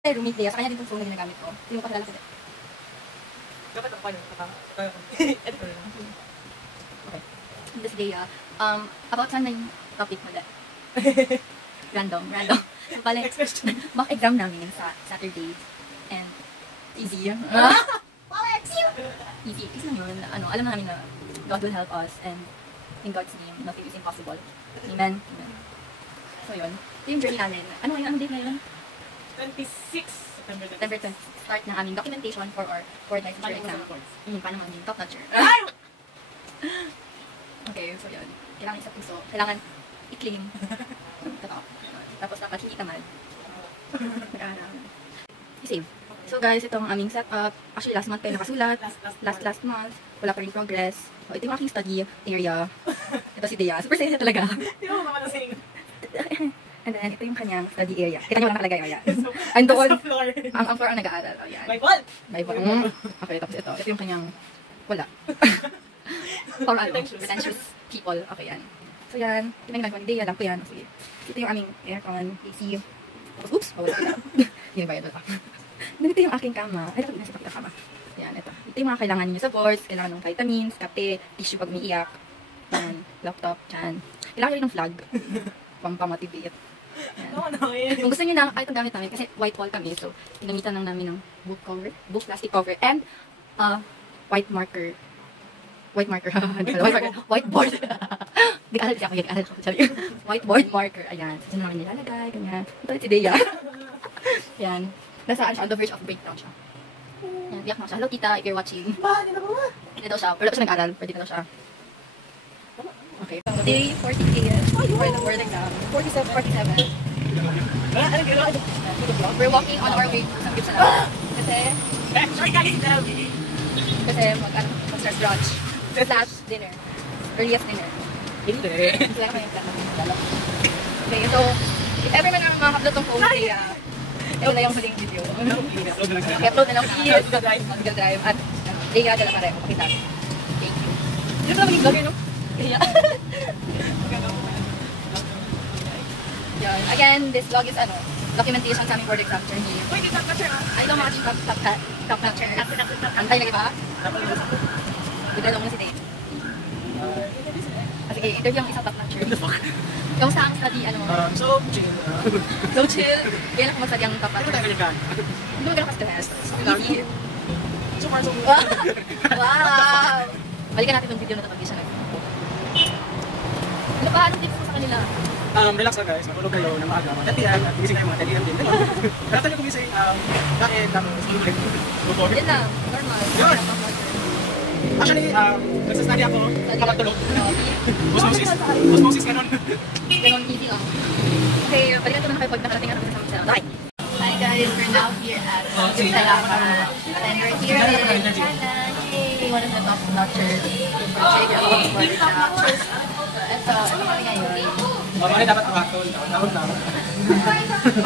Roommate Dea, sa kanya din itong phone na ginagamit ko. Hindi mo pakilala ko din. Dapat ako paano? Edit ko lang. Okay. This Dea, about saan na yung topic mo dahil? Random. So, pala, mock exam namin sa Saturday. And, easy. Easy. Kasi naman, alam namin na God will help us and in God's name, nothing is impossible. Amen. So, yun. Ito yung journey namin. Ano date ngayon? 26 September 26. Start na aming documentation for our board licensure exam. Paano maging top notcher? Okay, so yun. Kailangan isa puso. Kailangan i-claim. Totoo. Tapos dapat hindi tamad. I-save. So guys, ito ang aming setup. Actually, last month tayo nakasulat. Last month. Wala pa rin progress. So, ito yung aking study area. Ito si Dea. Super sexy talaga. Hindi mo naman nasing. And then, ito yung kanyang study area. Kita nyo lang nakalagay, ayan. And doon, ang floor ang nag-aaral. Ayan. Bible! Okay, tapos ito. Ito yung kanyang, wala. For pretentious people. Okay, yan. So, yan. Ito yung ginagawa ni Dea. Lang po yan. Sige. Ito yung aming aircon, AC. Tapos, oops! Wala sila. Hindi ba yun doon? Then, ito yung aking kama. Ay, dapat nasa pakita kama. Ayan, ito. Ito yung mga kailangan niyo sa boards. Kailangan ng vitamins, kape, tissue pag umiiyak. Yan, laptop, dyan. Kailangan rin ng flag. Pampamotivate. Kung gusto niyo na, ito gamit namin kasi white wall kami. So, ginamitan lang namin ng book plastic cover, and white marker. Whiteboard. Nag-aral kasi ako, nag-aral ako. Whiteboard marker. Ayan. So, namin nilalagay, ganyan. Ito si Dea. Yan. Nasaan siya? On the verge of breakdown siya. Yan, biyak na siya. Hello, tita, if you're watching. Hindi daw siya. Pero daw siya nag-aral. Pero dito daw siya. Okay. Day 48 for the board exam. 47. We're walking on our way to Samgyupsal. Kasi mag-start brunch. Slash dinner. Earliest dinner. Okay, so if ever man makaka-upload tong phone kaya ito na yung huling video. I-upload na lang Google Drive at Dea de la Parejo. Pakita. Thank you. Dito na maging vlogger, no? Yan. Again, this vlog is documentation sa aming board exam journey. Wait, yung top notcher ha? Ay, ito mga top notcher. Antay lagi ba? Bigla lang muna si Dave. Sige, interview ang isang top notcher. Yung sa ang study, So chill. So chill. Kaya lang kung mag-study ang top notcher. Hindi mo ganun ka-stress. Easy. Wow! Balikan natin yung video na ito pag-isa na. Ano ba? Anong tips mo sa kanila? Relax lang guys, matulog kayo ng maaga, magtatihan at gising kayo mga 10 AM din. Pero tayo kumising, kain, tapos tulog. Yan lang, normal. Actually, nagsastudy ako kapag tulog. Osmosis ganun. Ganun, easy lang. Okay, balikan naman kayo pag nakarating natin sa Samgyupsal. Bye! Hi guys, we're now here at Samgyupsal. And we're here in China. Yay! One of the top notchers. Check out the board exam. Ito, ano kami ngayon? Ano dapat ang akton? Tawag na.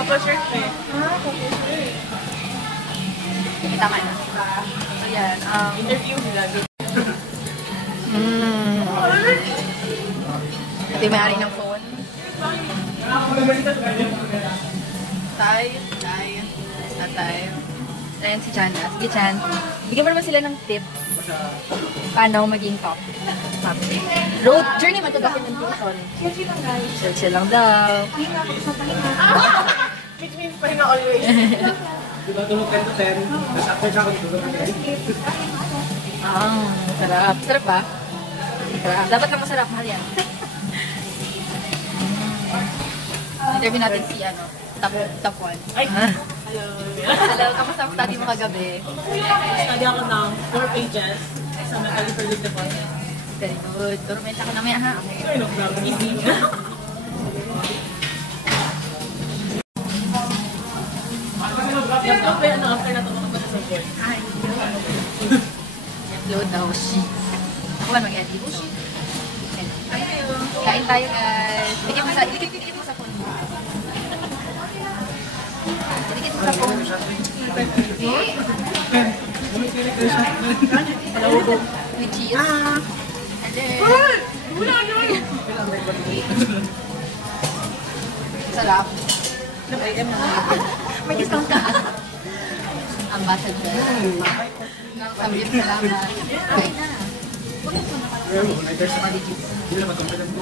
Papa-shirt pa eh. Tama na. So yan, Interview nila. ito yung may-ari ng phone. Tay. Ayan si Chan. Sige, Chan. Bigyan mo naman sila ng tips. Paano maging top. Road journey man to documentation. Chill lang daw. Which means pahinga always. Diba tulog 10 to 10, tapos after siya kung tulog 10. Sarap. Sarap ba? Sarap. Dapat lang masarap. Mahal yan. Interview natin si top 1. Ay! Hello, kamusta ang study mo kagabi? Study ako ng 4 pages sa Metallurgical Deposit. Very good. Turment ako namaya ha. Ay, no problem. Easy. Yung top after na ito makapasa sa board. Ay. Upload daw. Ako ba mag-edit? Kain tayo guys. Dikit mo sa phone mo. Dikit mo sa phone. With cheese. And then... Sarap. Nag-AM na. May discount ka. ambassador. Sambil salamat. Kain na.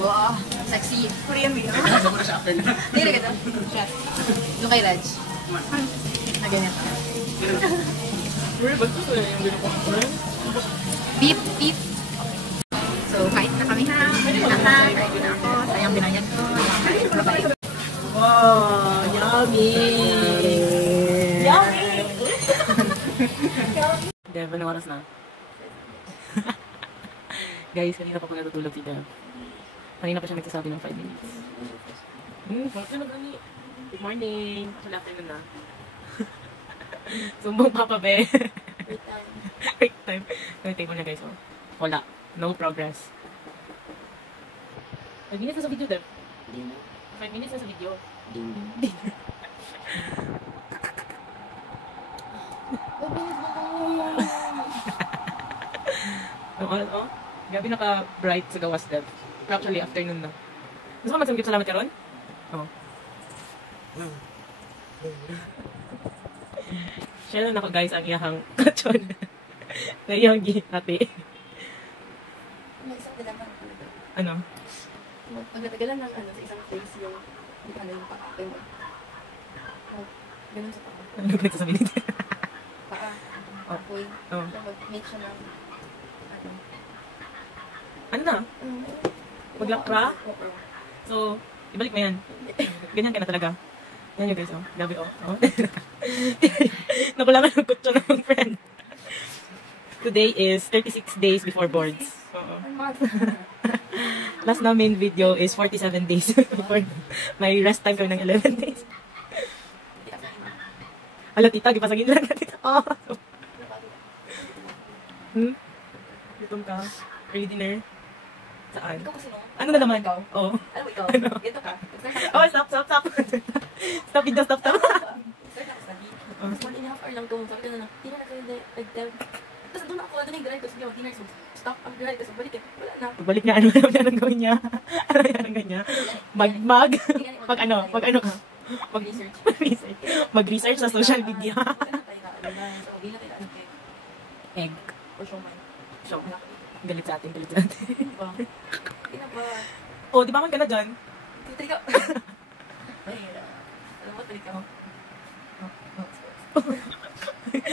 Wow, sexy. Korean video. Hindi na ganda. Chef. Doon kay Raj. Na ganyan. Beep, beep. So, kain na kami ha. Kain na ako. Sayang binayad ko. Bye-bye. Wow, yummy! Yummy! Dev, anong oras na? Guys, kanina pa po natutulog si Dev. Kanina pa siya nagsasabi ng 5 minutes. Bakit na gani? Good morning! Good afternoon na. Sumbong Papa Be. Break time. Yung table niya guys, oh. Wala. No progress. 5 minutes na sa video, Dev. 5 minutes na sa video. Ang oras, oh. Gabi naka-bright sa gawas, Dev. Actually, afternoon na. Gusto ka magsamgip salamat ka ron? Oo. Siya na nako guys, ang iyahang kachon. Na iyahang ginati. Ano? Magtatagalan ng ano sa isang face yung ano yung paa. Ganun sa paa. Ano ba nagsasabi nito? Paa. Apoy. Oh. Mag-make siya ng ano. Ano na? Maglakra? Oo. So, ibalik mo yan. Ganyan ka na talaga. Yan yun guys, oh. Gabi, oh. Oh. Nakulangan ng kutso ng friend. Today is 36 days before boards. Oo. Last namin video is 47 days before. May rest time kami ng 11 days. Ala, tita, gipasagin lang na tita. Oh. Gutom ka? Early dinner? Saan? Ikaw kasi no? Ano na naman? Ikaw? Oo. Ano mo ikaw? Ano? Ganito ka? Oh, stop. Stop video, stop. Start ako study. Mas 1.5 hour lang gawin. Sabi ko na, di na na kayo nag-dev. Tapos doon ako, doon yung drive ko. Sige, dinner. So, stop ang drive ko. So, balik eh. Wala na. Pagbalik niya, ano ang gawin niya? Ano ang gawin niya? Pag ano ka? Research. Mag-research sa social media. Egg. Or showman. So, galit sa atin. Diba? Ina ba? Oh, di ba man ka na dyan? Tutay ka. Alam mo, tuloy ka mo.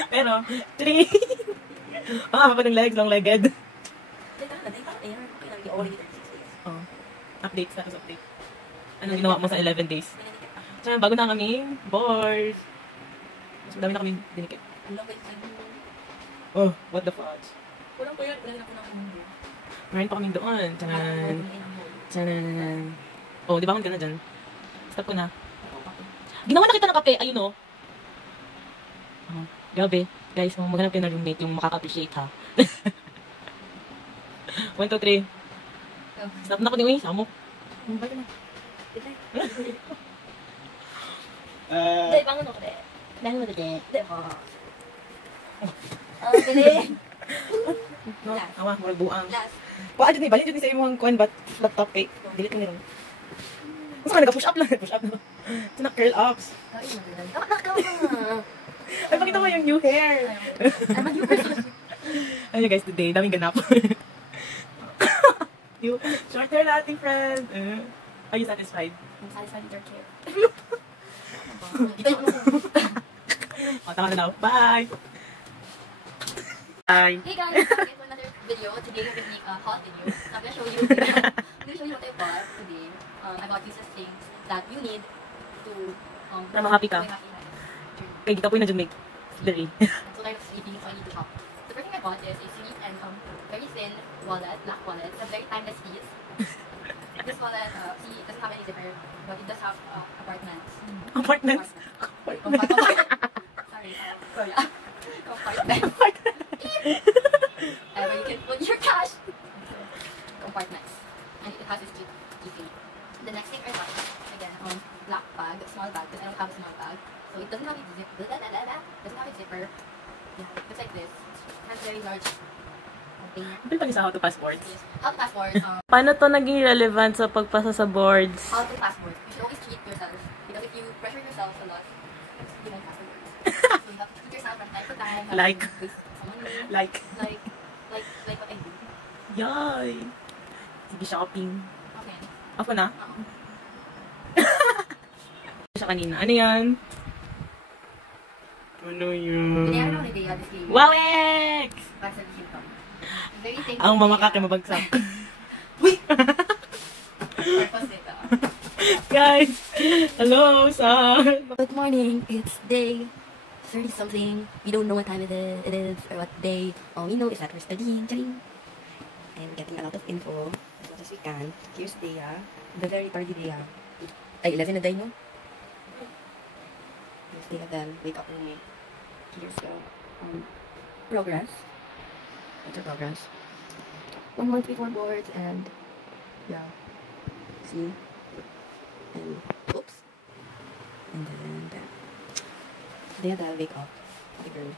Pero, 3. Haba pa ng legs, long-legged. Teka na, dahil pa. Ayan, okay lang. Di already 36 days. Oh. Update, status update. Anong ginawa mo sa 11 days? So, bago na kaming board. Mas madami na kaming dinikit. Alam ko yung Oh, what the fudge? walang po yun. Wala ko ng mundo. Meron pa kaming doon. Tanan. Oh, di ba kung ka na dyan? Stop ko na. Ginawa na kita ng kape. Ayun oh. Oh, grabe. Guys, maghanap kayo ng roommate yung makaka-appreciate ha. 1, 2, 3. Stop na ko din. Samo. Bakit na? Uh, Dahil, bangon ako de. Dahil mo de. Dahil mo. Oh, galing. No, awa, murag buang. Last. Wa adyo ni bali sa imong kuan bat laptop kay delete ni ron. Gusto ka nag-push up lang, push up na. Ito na curl ups. Ay, pakita mo yung new hair. I'm a new person. Ayun guys, today, daming ganap. New short hair na ating friend. Are you satisfied? I'm satisfied with your care. O, tama na daw. Bye! Bye! Hey guys, welcome to another video. Today we're gonna make a haul video. I'm gonna show you what I bought today. I bought useless things that you need to Para ma-happy ka. Kaya kita po yung na-dyan make. Very. So tired of sleeping, so I need to shop. The first thing I bought is a sweet and very thin wallet, black wallet. It's a very timeless piece. This wallet, see, it doesn't have any zipper, but it does have compartments. Apartments? Sorry. Compartments. Where you can put your cash. Compartments. And it has this cute keychain. The next thing I bought, again, black bag, small bag, because I don't have a small bag. So it doesn't have a zipper. Doesn't have a zipper. Yeah, looks like this. It has very large thing. Ano pa sa how to passports? Yes. How to passport. Paano to naging relevant sa pagpasa sa boards? How to passport. You should always treat yourself. Because if you pressure yourself a lot, you won't pass the boards. So you have to treat yourself from time to time. Like. Waste some money. Like. Like what I do. Yay! Sige, shopping. Okay. Ako na? Oo. Siya kanina. Ano yan? Ano Binayaran yan? ako ni Dea this game. Wow, X! Para sa Hilton. Very thankful. Ang mamakake mabagsak. Purpose ito. Guys! Hello, sir! Good morning. It's day 30-something. We don't know what time it is or what day. All we know is that we're studying. Charing. And getting a lot of info as much as we can. Here's Dea. The very tardy Dea. Ay, 11 na day, no? Here's Dea then. Wake up early. Here's the progress. What's the progress? 1 month before boards and yeah. See? And oops. And then that. Dea then wake up. The girl.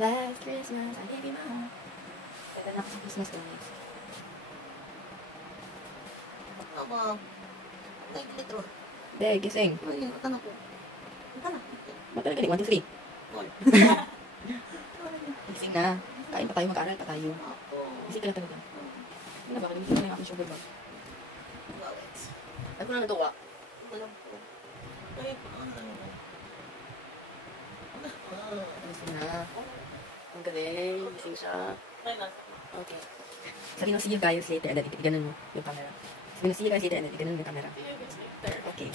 Last Christmas, I gave you my heart. And then after Christmas, guys. Ako, nag-litro. Dea, gising. Ayun, ano ko? Ano? Matagal ka 1, 2, 3. Gising na. Kain pa tayo, mag-aaral pa tayo. Gising ka na talaga. Ano ba? Kalimutin ko na yung aking sugar bag. Ay ko na natuwa. Gising na. Ang galing. Gising siya. Okay. Sabi mo, see you guys later. And then, ganun mo yung camera. Sabi mo, see you guys later. And then, ganun mo yung camera. Okay.